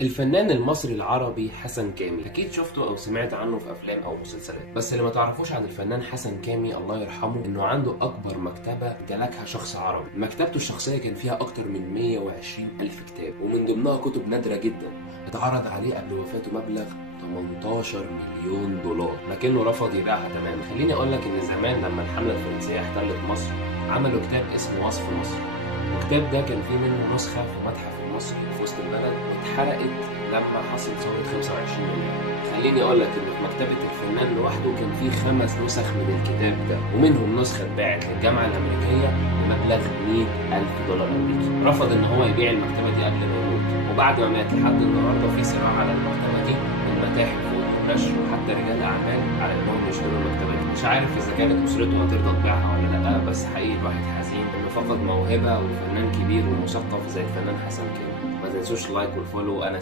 الفنان المصري العربي حسن كامي، اكيد شفته او سمعت عنه في افلام او مسلسلات. بس اللي ما تعرفوش عن الفنان حسن كامي الله يرحمه انه عنده اكبر مكتبه امتلكها شخص عربي. مكتبته الشخصيه كان فيها اكتر من 120 الف كتاب، ومن ضمنها كتب نادره جدا. اتعرض عليه قبل وفاته مبلغ 18 مليون دولار، لكنه رفض يبيعها تماما. خليني اقول لك ان زمان لما الحمله الفرنسيه احتلت مصر عملوا كتاب اسمه وصف مصر، والكتاب ده كان فيه منه نسخه في متحف المصري في وسط البلد، اتحرقت لما حصلت ثوره 25 يناير. خليني اقول لك ان في مكتبه الفنان لوحده كان فيه 5 نسخ من الكتاب ده، ومنهم نسخه اتباعت للجامعه الامريكيه بمبلغ 100 الف دولار امريكي. رفض ان هو يبيع المكتبه دي قبل ما يموت، وبعد ما مات لحد النهارده في صراع على المكتبه دي من متاحف والنشر وحتى رجال اعمال على انهم يشتروا المكتبه دي. مش عارف اذا كانت اسرته هترضى تبيعها ولا لا، بس حقيقي الواحد حزين انه فقد موهبه وفنان كبير ومثقف زي الفنان حسن كامي. ما تنسوش اللايك والفولو. انا